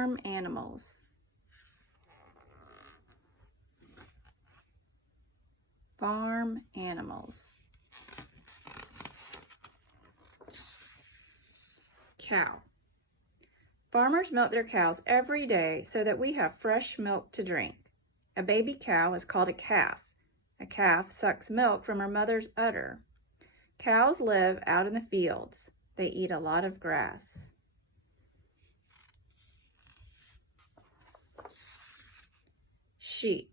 Farm animals. Farm animals. Cow. Farmers milk their cows every day so that we have fresh milk to drink. A baby cow is called a calf. A calf sucks milk from her mother's udder. Cows live out in the fields. They eat a lot of grass. Sheep.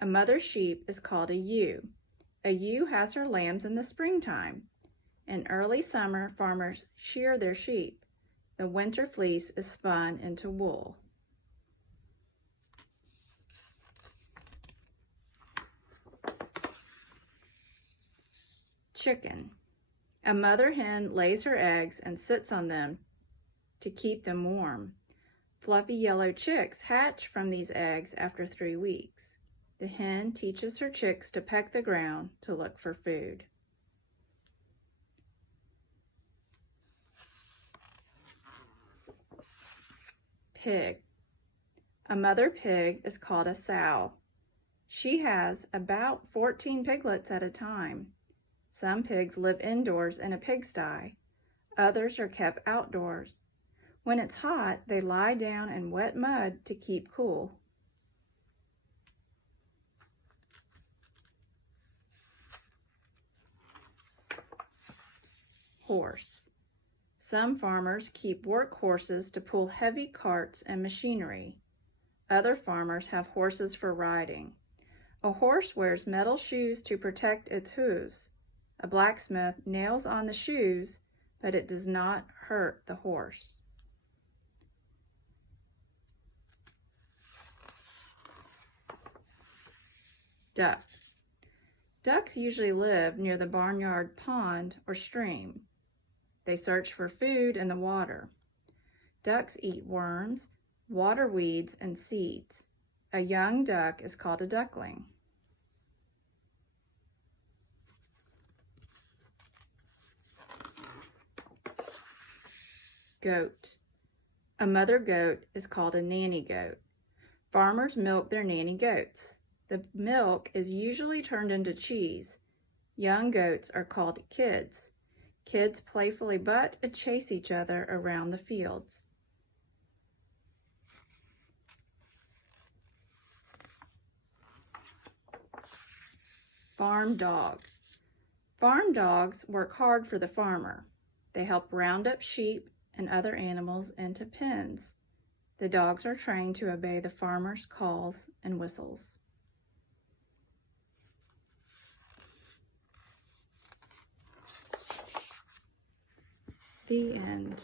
A mother sheep is called a ewe. A ewe has her lambs in the springtime. In early summer, farmers shear their sheep. The winter fleece is spun into wool. Chicken. A mother hen lays her eggs and sits on them to keep them warm. Fluffy yellow chicks hatch from these eggs after 3 weeks. The hen teaches her chicks to peck the ground to look for food. Pig. A mother pig is called a sow. She has about 14 piglets at a time. Some pigs live indoors in a pigsty. Others are kept outdoors. When it's hot, they lie down in wet mud to keep cool. Horse. Some farmers keep work horses to pull heavy carts and machinery. Other farmers have horses for riding. A horse wears metal shoes to protect its hooves. A blacksmith nails on the shoes, but it does not hurt the horse. Duck. Ducks usually live near the barnyard pond or stream. They search for food in the water. Ducks eat worms, water weeds, and seeds. A young duck is called a duckling. Goat. A mother goat is called a nanny goat. Farmers milk their nanny goats. The milk is usually turned into cheese. Young goats are called kids. Kids playfully butt and chase each other around the fields. Farm dog. Farm dogs work hard for the farmer. They help round up sheep and other animals into pens. The dogs are trained to obey the farmer's calls and whistles. The end.